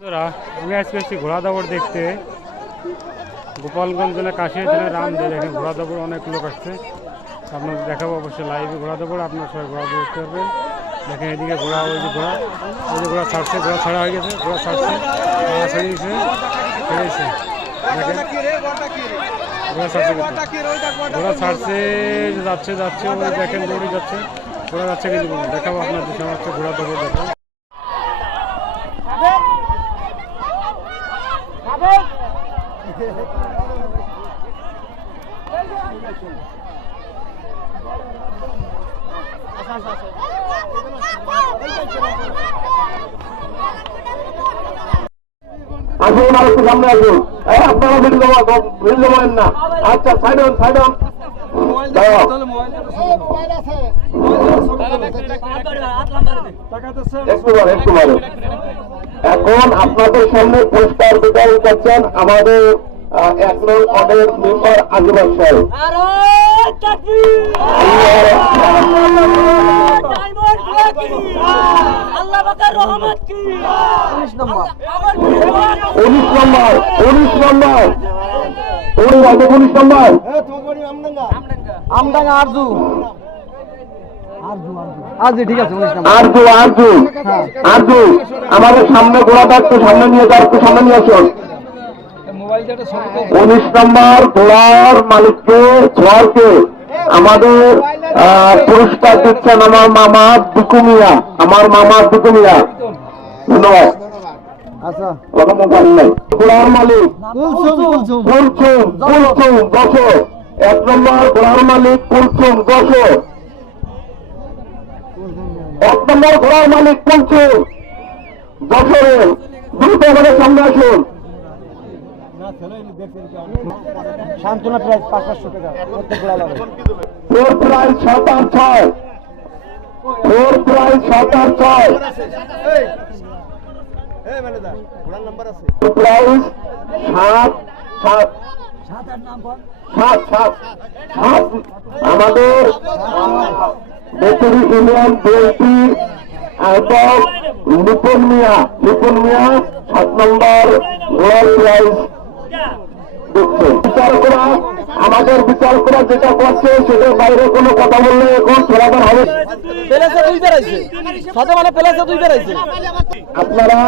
বন্ধুরা, আমি আজকে এসেছি ঘোড়া দৌড় দেখতে। গোপালগঞ্জ জেলা কাশিয়াচলে রামদের এখানে ঘোড়া দৌড় অনেক লোক আসছে। আপনাদের দেখাবো অবশ্যই লাইভে ঘোড়া দৌড়। আপনার সবাই ঘোড়া দৌড়তে পারবেন। দেখেন এদিকে ঘোড়া, ওই যে ঘোড়া ছাড়ছে, ঘোড়া ছাড়া হয়ে গেছে, ঘোড়া ছাড়ছে, ছেড়েছে দেখেন ঘোড়া ছাড়ছে, যাচ্ছে ওই দেখেন দৌড়ে যাচ্ছে, ঘোড়া যাচ্ছে কিন্তু দেখাবো আপনাদের সামনে হচ্ছে ঘোড়া দৌড় দেখো। আসুন আরেকটু সামনে আসুন। আপনারা ভিড় জমায়েন না। আচ্ছা সাইড হন একটু বলো। এখন আপনাদের সামনে পুরস্কার বিতরণ করছেন আমাদের 1 নং ওয়ার্ডের মেম্বার আজিবাস সাহেব। আমাদের সামনে ঘোড়াটা একটু সামনে নিয়ে যাও, একটু সামনে নিয়ে আসুন। 19 নম্বর ঘোড়ার মালিককে ঝড়কে আমাদের পুরস্কার দিচ্ছেন আমার মামা দুকুমিয়া। ধন্যবাদ। ঘোড়ার মালিক কুলসুম 1 নম্বর ঘোড়ার মালিক কুলসুম 1 নম্বর ঘোড়ার মালিক কুলসুম দ্রুত করে সামনে আসুন। সান্ত্বনা প্রাইস 500 টাকা প্রত্যেক ঘোড়া লাগে। ফোর প্রাইস 786, প্রাইস 786, আমাদের বেতরি ইউনিয়ন বিএনপি এবং লিপন মিয়া 7 নম্বর ওয়ার্ল্ড প্রাইজ বিচারকরা, আমাদের বিচারকরা যেটা করছে সেটার বাইরে কোনো কথা বললে এখন সমাধান হবে। আপনারা